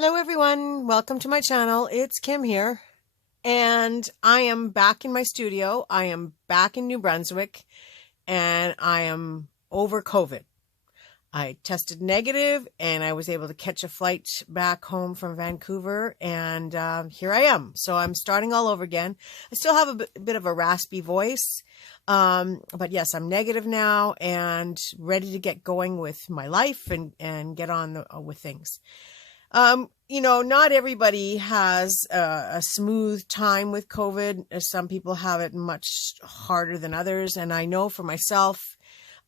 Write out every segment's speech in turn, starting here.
Hello everyone, welcome to my channel. It's Kim here, and I am back in my studio. I am back in New Brunswick, and I am over COVID. I tested negative, and I was able to catch a flight back home from Vancouver, and here I am. So I'm starting all over again. I still have a bit of a raspy voice, but yes, I'm negative now and ready to get going with my life and get on with things. Not everybody has a smooth time with COVID. Some people have it much harder than others. And I know for myself,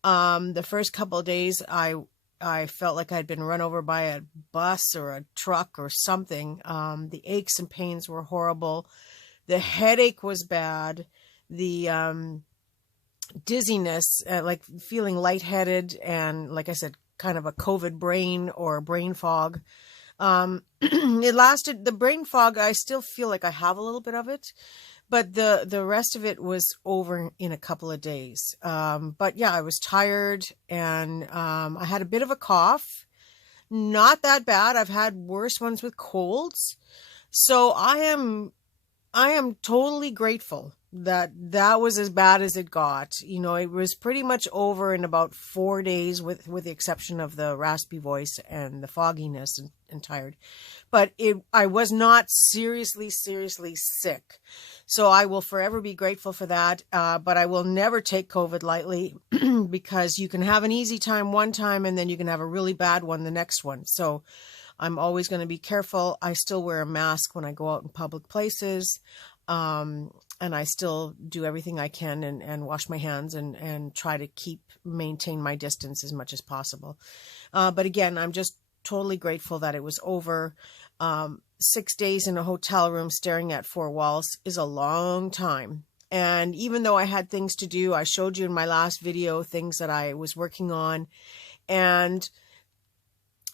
the first couple of days, I felt like I'd been run over by a bus or a truck or something. The aches and pains were horrible. The headache was bad. The dizziness, like feeling lightheaded and, like I said, kind of a COVID brain or brain fog. It lasted, the brain fog, I still feel like I have a little bit of it, but the rest of it was over in a couple of days. But yeah, I was tired and, I had a bit of a cough, not that bad. I've had worse ones with colds. So I am totally grateful that was as bad as it got. It was pretty much over in about 4 days with the exception of the raspy voice and the fogginess and tired. But I was not seriously sick. So I will forever be grateful for that. But I will never take COVID lightly because you can have an easy time one time and then you can have a really bad one the next one. So I'm always going to be careful. I still wear a mask when I go out in public places. And I still do everything I can and wash my hands and try to maintain my distance as much as possible. But again, I'm just totally grateful that it was over. 6 days in a hotel room staring at four walls is a long time. And even though I had things to do, I showed you in my last video things that I was working on and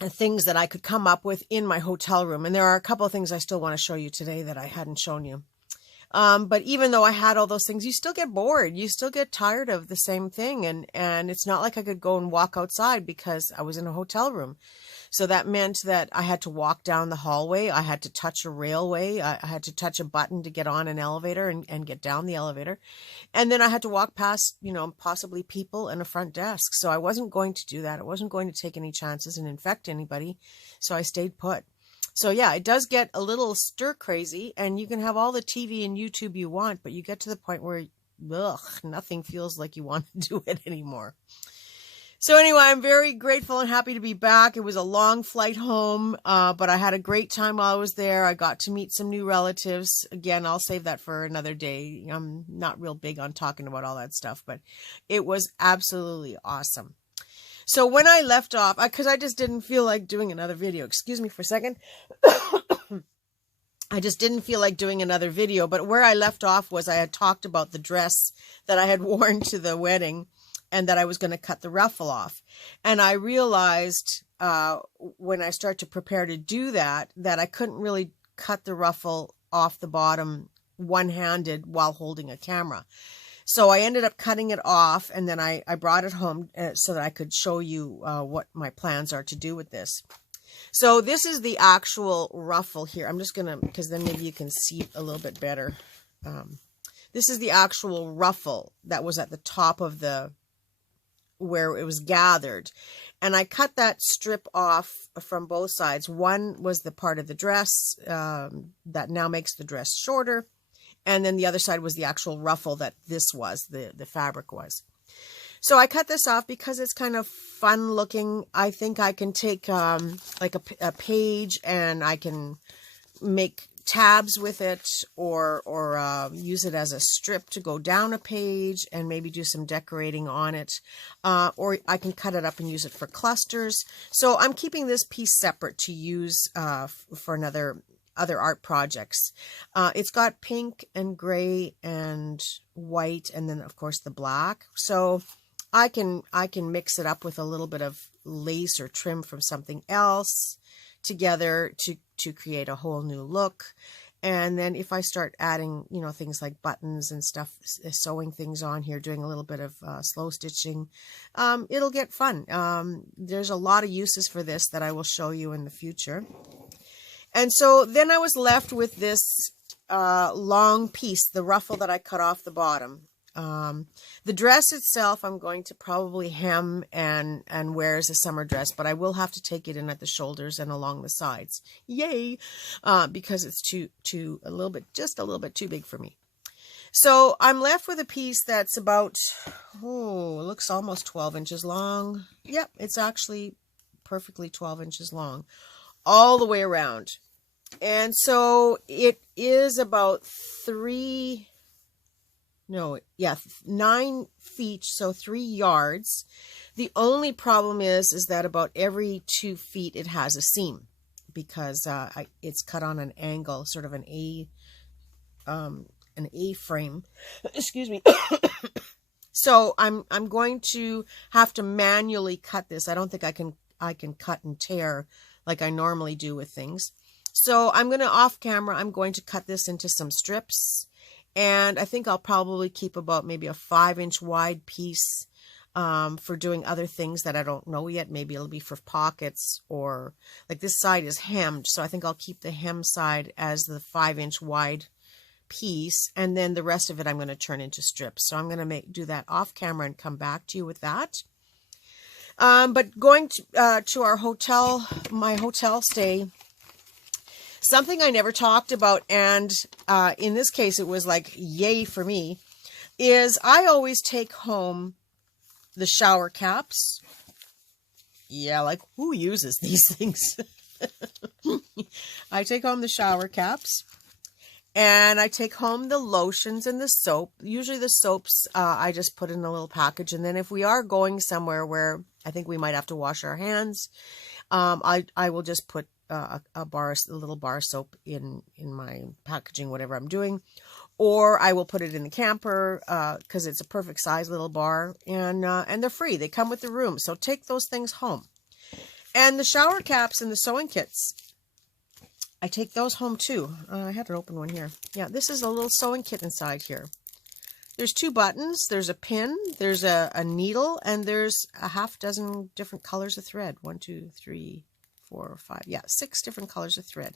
things that I could come up with in my hotel room. And there are a couple of things I still want to show you today that I hadn't shown you. But even though I had all those things, you still get bored. You still get tired of the same thing. And it's not like I could go and walk outside because I was in a hotel room. So that meant that I had to walk down the hallway. I had to touch a railway. I had to touch a button to get on an elevator and get down the elevator. And then I had to walk past, possibly people and a front desk. So I wasn't going to do that. I wasn't going to take any chances and infect anybody. So I stayed put. So yeah, it does get a little stir crazy, and you can have all the TV and YouTube you want, but you get to the point where, nothing feels like you want to do it anymore. So anyway, I'm very grateful and happy to be back. It was a long flight home, but I had a great time while I was there. I got to meet some new relatives. Again, I'll save that for another day. I'm not real big on talking about all that stuff, but it was absolutely awesome. So when I left off, because I just didn't feel like doing another video. Excuse me for a second. I just didn't feel like doing another video. But where I left off was I had talked about the dress that I had worn to the wedding and that I was going to cut the ruffle off. And I realized when I started to prepare to do that I couldn't really cut the ruffle off the bottom one-handed while holding a camera. So I ended up cutting it off, and then I brought it home so that I could show you what my plans are to do with this. So this is the actual ruffle here. I'm just going to, because then maybe you can see a little bit better. This is the actual ruffle that was at the top of where it was gathered. And I cut that strip off from both sides. One was the part of the dress that now makes the dress shorter. And then the other side was the actual ruffle that this was, the fabric was. So I cut this off because it's kind of fun looking. I think I can take like a page and I can make tabs with it or use it as a strip to go down a page and maybe do some decorating on it. Or I can cut it up and use it for clusters. So I'm keeping this piece separate to use for other art projects. It's got pink and gray and white, and then of course the black. So I can mix it up with a little bit of lace or trim from something else together to create a whole new look. And then if I start adding, things like buttons and stuff, sewing things on here, doing a little bit of slow stitching, it'll get fun. There's a lot of uses for this that I will show you in the future. And so then I was left with this long piece, the ruffle that I cut off the bottom. The dress itself, I'm going to probably hem and wear as a summer dress, but I will have to take it in at the shoulders and along the sides. Yay! Because it's just a little bit too big for me. So I'm left with a piece that's about, it looks almost 12 inches long. Yep, it's actually perfectly 12 inches long all the way around. And so it is about 9 feet, so 3 yards. The only problem is that about every 2 feet it has a seam, because it's cut on an angle, sort of an A frame. Excuse me. So I'm going to have to manually cut this. I don't think I can cut and tear like I normally do with things. So I'm going to, off camera, I'm going to cut this into some strips. And I think I'll probably keep about maybe a 5-inch wide piece for doing other things that I don't know yet. Maybe it'll be for pockets, or like this side is hemmed. So I think I'll keep the hem side as the 5-inch wide piece. And then the rest of it I'm going to turn into strips. So I'm going to do that off camera and come back to you with that. But going to our hotel, my hotel stay, something I never talked about, and in this case it was like yay for me, is I always take home the shower caps. Yeah, like who uses these things? I take home the shower caps, and I take home the lotions and the soap. Usually the soaps I just put in a little package, and then if we are going somewhere where I think we might have to wash our hands, I will just put a little bar soap in my packaging, whatever I'm doing, or I will put it in the camper because it's a perfect size little bar, and they're free. They come with the room, so take those things home. And the shower caps and the sewing kits, I take those home too. I had an open one here. Yeah, this is a little sewing kit inside here. There's 2 buttons, there's a pin, there's a needle, and there's a half dozen different colors of thread. 1, 2, 3, 4, 5. Yeah, 6 different colors of thread.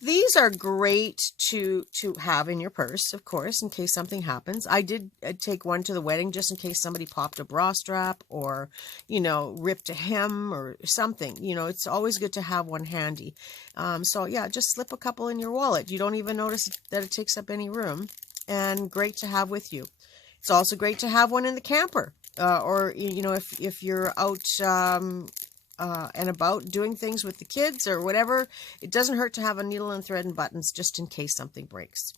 These are great to have in your purse, of course, in case something happens. I did take one to the wedding just in case somebody popped a bra strap or, ripped a hem or something. It's always good to have one handy. So yeah, just slip a couple in your wallet. You don't even notice that it takes up any room, and great to have with you. It's also great to have one in the camper, or, if you're out and about doing things with the kids or whatever, it doesn't hurt to have a needle and thread and buttons just in case something breaks.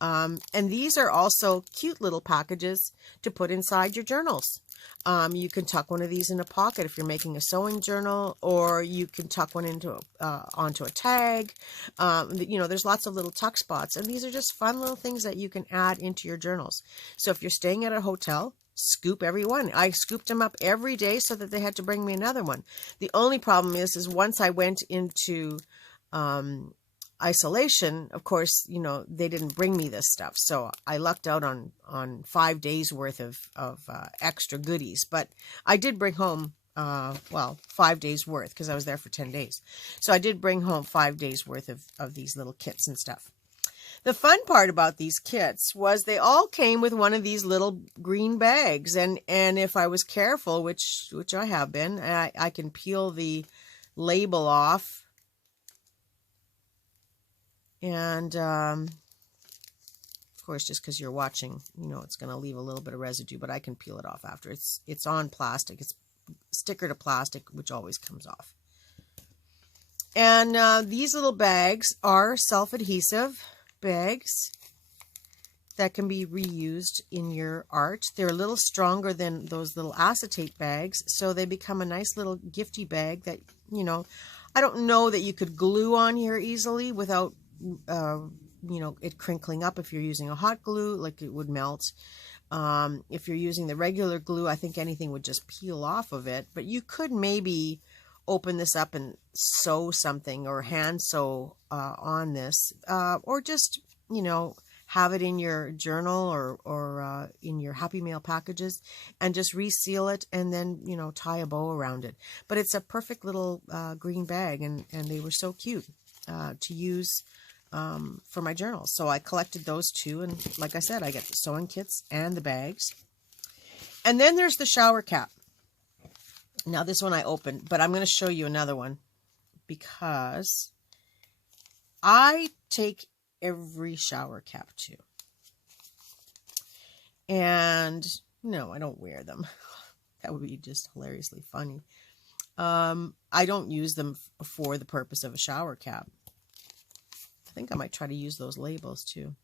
And these are also cute little packages to put inside your journals. You can tuck one of these in a pocket if you're making a sewing journal, or you can tuck one onto a tag. There's lots of little tuck spots, and these are just fun little things that you can add into your journals. So if you're staying at a hotel, scoop every one. I scooped them up every day so that they had to bring me another one. The only problem is once I went into isolation, of course, they didn't bring me this stuff. So I lucked out on 5 days worth of extra goodies. But I did bring home, 5 days worth, because I was there for 10 days. So I did bring home 5 days worth of these little kits and stuff. The fun part about these kits was they all came with one of these little green bags. And if I was careful, which I have been, I can peel the label off. And, of course, just because you're watching, it's going to leave a little bit of residue, but I can peel it off after. It's on plastic. It's sticker to plastic, which always comes off. And these little bags are self-adhesive bags that can be reused in your art. They're a little stronger than those little acetate bags, so they become a nice little gifty bag that, I don't know that you could glue on here easily without it crinkling up. If you're using a hot glue, like it would melt. If you're using the regular glue, I think anything would just peel off of it. But you could maybe open this up and sew something, or hand sew on this, or just, have it in your journal or in your Happy Mail packages and just reseal it and then, tie a bow around it. But it's a perfect little green bag, and they were so cute. to use for my journals. So I collected those two, and like I said, I get the sewing kits and the bags. And then there's the shower cap. Now this one I opened, but I'm going to show you another one because I take every shower cap too. And no, I don't wear them. That would be just hilariously funny. I don't use them for the purpose of a shower cap. I think I might try to use those labels too.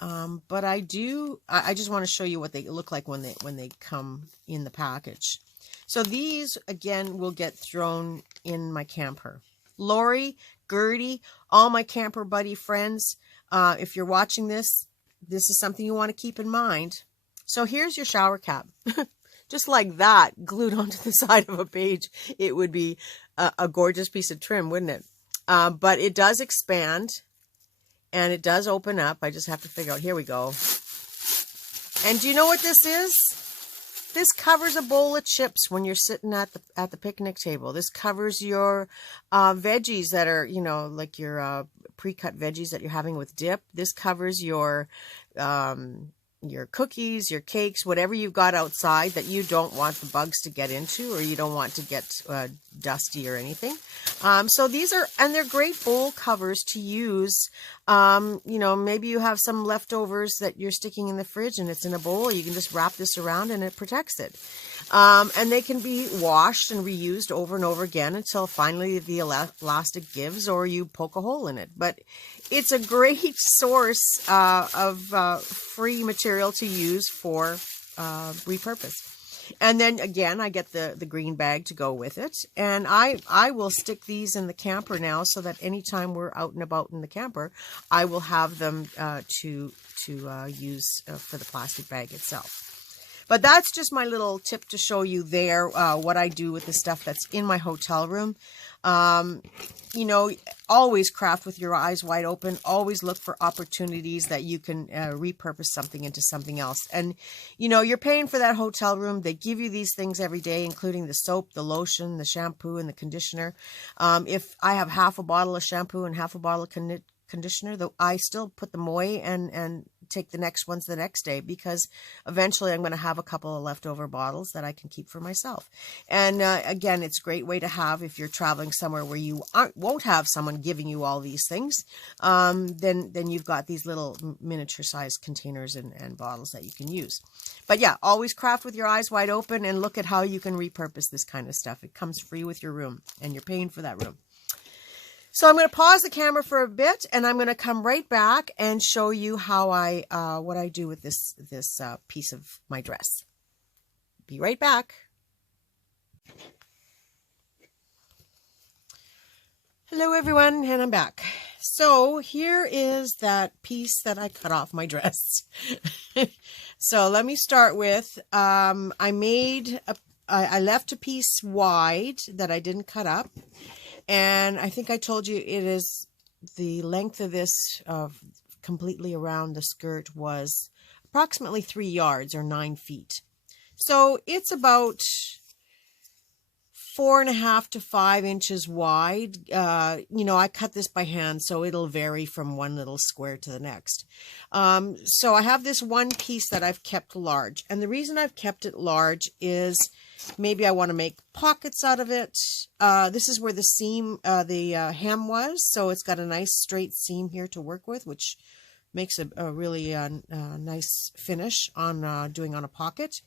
But I do, I just want to show you what they look like when they come in the package. So these, again, will get thrown in my camper. Lori, Gertie, all my camper buddy friends, if you're watching this, this is something you want to keep in mind. So here's your shower cap. Just like that, glued onto the side of a page, it would be a gorgeous piece of trim, wouldn't it? But it does expand. And it does open up. I just have to figure out. Here we go. And do you know what this is? This covers a bowl of chips when you're sitting at the picnic table. This covers your veggies that are, you know, like your pre-cut veggies that you're having with dip. This covers your cookies, your cakes, whatever you've got outside that you don't want the bugs to get into, or you don't want to get dusty or anything. So these are, and they're great bowl covers to use. You know, maybe you have some leftovers that you're sticking in the fridge and it's in a bowl. You can just wrap this around and it protects it. And they can be washed and reused over and over again until finally the elastic gives or you poke a hole in it. But it's a great source of free material to use for repurpose. And then again, I get the green bag to go with it. And I will stick these in the camper now so that anytime we're out and about in the camper, I will have them to use for the plastic bag itself. But that's just my little tip to show you there what I do with the stuff that's in my hotel room. You know, always craft with your eyes wide open. Always look for opportunities that you can repurpose something into something else. And, you know, you're paying for that hotel room. They give you these things every day, including the soap, the lotion, the shampoo, and the conditioner. If I have half a bottle of shampoo and half a bottle of conditioner, though, I still put them away and take the next ones the next day, because eventually I'm going to have a couple of leftover bottles that I can keep for myself. And again, it's a great way to have if you're traveling somewhere where you won't have someone giving you all these things. Then you've got these little miniature sized containers and bottles that you can use. But yeah, always craft with your eyes wide open and look at how you can repurpose this kind of stuff. It comes free with your room and you're paying for that room. So I'm going to pause the camera for a bit, and I'm going to come right back and show you how what I do with this piece of my dress. Be right back. Hello everyone, and I'm back. So here is that piece that I cut off my dress. So let me start with, I left a piece wide that I didn't cut up. And I think I told you it is the length of this completely around the skirt was approximately 3 yards or 9 feet. So it's about 4.5 to 5 inches wide. You know, I cut this by hand, so it'll vary from one little square to the next. So I have this one piece that I've kept large. And the reason I've kept it large is maybe I want to make pockets out of it. This is where the seam, the hem was. So it's got a nice straight seam here to work with, which makes a really nice finish on doing on a pocket.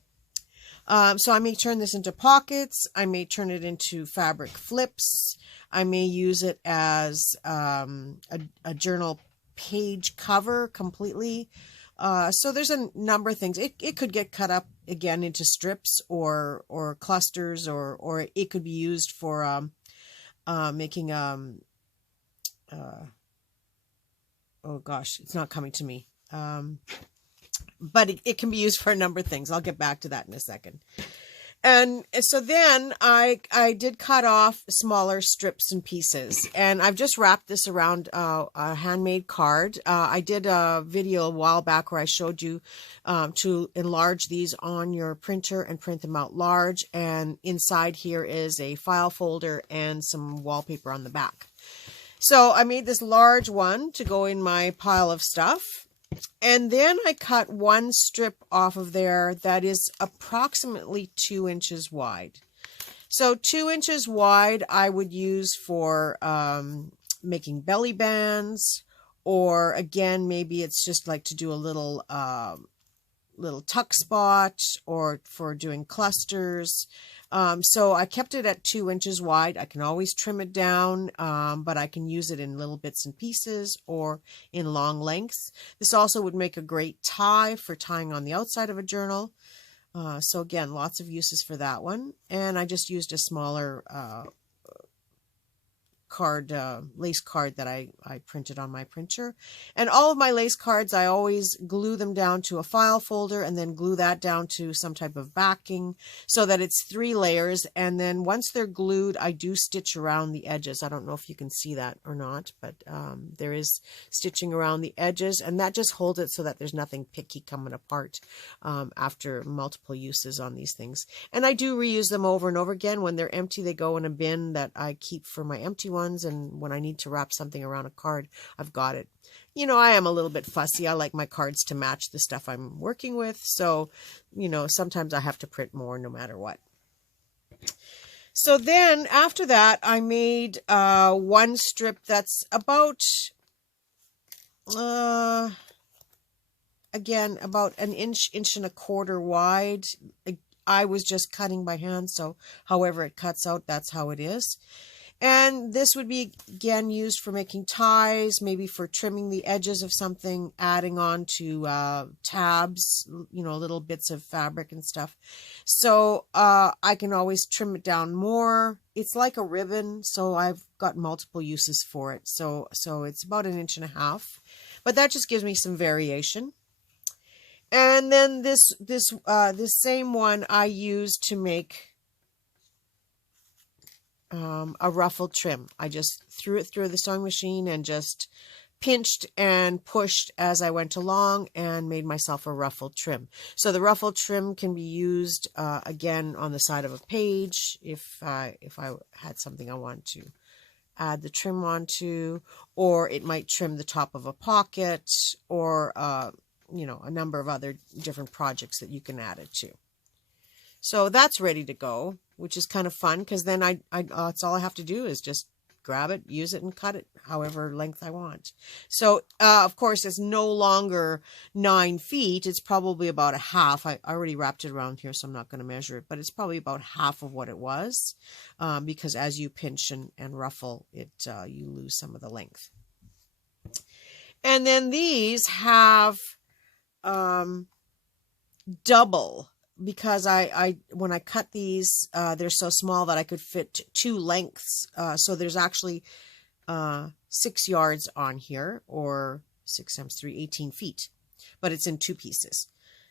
So I may turn this into pockets. I may turn it into fabric flips. I may use it as a journal page cover completely. So there's a number of things. It could get cut up again into strips or clusters, or it could be used for making oh gosh, it's not coming to me. But it can be used for a number of things. I'll get back to that in a second. And so then I did cut off smaller strips and pieces, and I've just wrapped this around a handmade card. I did a video a while back where I showed you to enlarge these on your printer and print them out large. And inside here is a file folder and some wallpaper on the back. So I made this large one to go in my pile of stuff. And then I cut one strip off of there that is approximately 2 inches wide. So 2 inches wide I would use for making belly bands, or again, maybe it's just like to do a little tuck spot, or for doing clusters. So I kept it at 2 inches wide. I can always trim it down, but I can use it in little bits and pieces or in long lengths. This also would make a great tie for tying on the outside of a journal. So again, lots of uses for that one. And I just used a smaller lace card that I printed on my printer. And all of my lace cards, I always glue them down to a file folder and then glue that down to some type of backing so that it's 3 layers. And then once they're glued, I do stitch around the edges. I don't know if you can see that or not, but there is stitching around the edges, and that just holds it so that there's nothing picky coming apart after multiple uses on these things. And I do reuse them over and over again. When they're empty, they go in a bin that I keep for my empty ones. And when I need to wrap something around a card, I've got it. You know, I am a little bit fussy. I like my cards to match the stuff I'm working with. So, you know, sometimes I have to print more no matter what. So then after that, I made one strip that's about, again, about an inch and a quarter wide. I was just cutting by hand, so however it cuts out, that's how it is. And this would be, again, used for making ties, maybe for trimming the edges of something, adding on to tabs, you know, little bits of fabric and stuff. So I can always trim it down more. It's like a ribbon, so I've got multiple uses for it. So it's about 1.5 inches, but that just gives me some variation. And then this same one I used to make a ruffle trim. I just threw it through the sewing machine and just pinched and pushed as I went along and made myself a ruffle trim. So the ruffle trim can be used again on the side of a page if I had something I want to add the trim onto, or it might trim the top of a pocket, or you know, a number of other different projects that you can add it to. So that's ready to go, which is kind of fun, because then that's all I have to do is just grab it, use it, and cut it however length I want. So, of course, it's no longer 9 feet. It's probably about a half. I already wrapped it around here, so I'm not going to measure it, but it's probably about half of what it was, because as you pinch and ruffle it, you lose some of the length. And then these have double, because when I cut these, they're so small that I could fit 2 lengths. So there's actually 6 yards on here, or 6 times 3, 18 feet, but it's in 2 pieces.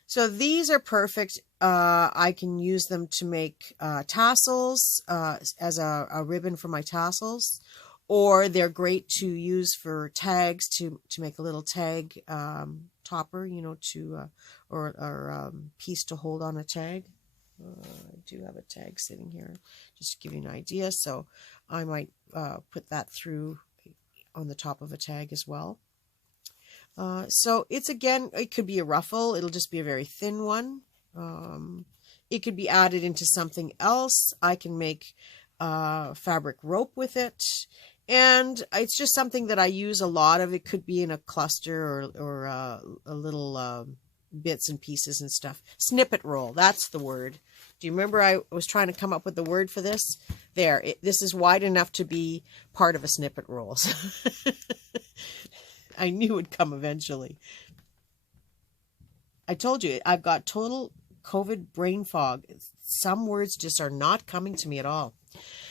So these are perfect. I can use them to make tassels as a ribbon for my tassels, or they're great to use for tags, to make a little tag topper, you know, or piece to hold on a tag. I do have a tag sitting here, just to give you an idea. So I might put that through on the top of a tag as well. So it's, again, it could be a ruffle. It'll just be a very thin one. It could be added into something else. I can make fabric rope with it. And it's just something that I use a lot of. It could be in a cluster or a little bits and pieces and stuff. Snippet roll, that's the word. Do you remember I was trying to come up with the word for this? There, this is wide enough to be part of a snippet roll. I knew it would come eventually. I told you, I've got total COVID brain fog. Some words just are not coming to me at all.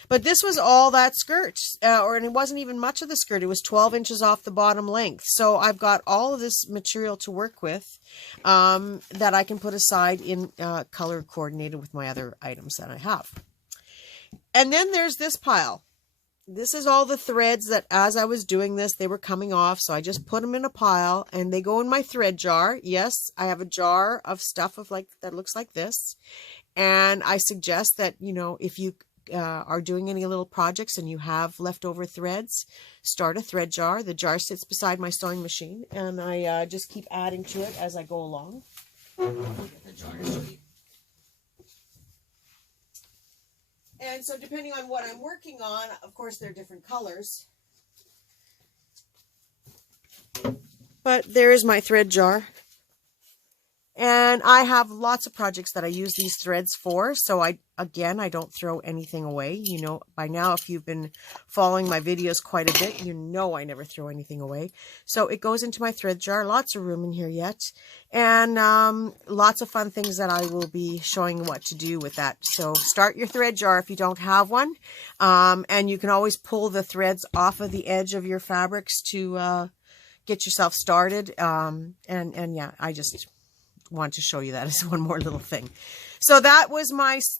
But this was all that skirt, and it wasn't even much of the skirt. It was 12 inches off the bottom length. So I've got all of this material to work with that I can put aside in color coordinated with my other items that I have. And then there's this pile. This is all the threads that, as I was doing this, they were coming off. So I just put them in a pile, and they go in my thread jar. Yes, I have a jar of stuff that looks like this. And I suggest that, you know, if you are doing any little projects and you have leftover threads, start a thread jar. The jar sits beside my sewing machine, and I just keep adding to it as I go along. Get the jar to show you. And so depending on what I'm working on, of course, they're different colors. But there is my thread jar. And I have lots of projects that I use these threads for. So I don't throw anything away. You know, by now, if you've been following my videos quite a bit, you know I never throw anything away. So it goes into my thread jar. Lots of room in here yet. And lots of fun things that I will be showing what to do with that. So start your thread jar if you don't have one. And you can always pull the threads off of the edge of your fabrics to get yourself started. And yeah, I just want to show you that as one more little thing. So that was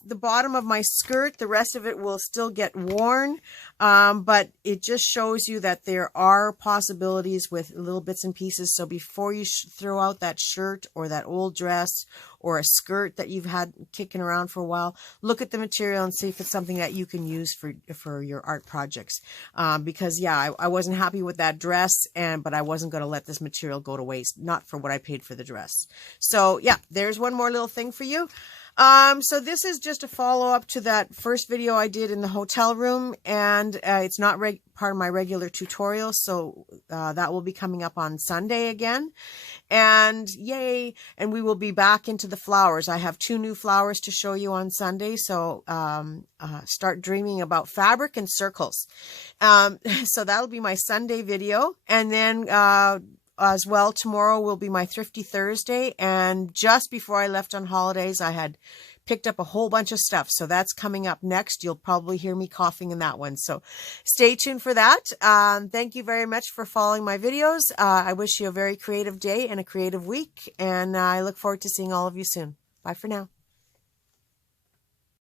the bottom of my skirt. The rest of it will still get worn, but it just shows you that there are possibilities with little bits and pieces. So before you throw out that shirt or that old dress or a skirt that you've had kicking around for a while, look at the material and see if it's something that you can use for your art projects. Because yeah, I wasn't happy with that dress, but I wasn't going to let this material go to waste, not for what I paid for the dress. So yeah, there's one more little thing for you. So this is just a follow-up to that first video I did in the hotel room, and it's not part of my regular tutorial, so that will be coming up on Sunday again. And yay, and we will be back into the flowers. I have 2 new flowers to show you on Sunday, so start dreaming about fabric and circles. So that'll be my Sunday video, and then as well, tomorrow will be my Thrifty Thursday, and just before I left on holidays, I had picked up a whole bunch of stuff, so that's coming up next. You'll probably hear me coughing in that one, so stay tuned for that. Thank you very much for following my videos. I wish you a very creative day and a creative week, and I look forward to seeing all of you soon. Bye for now.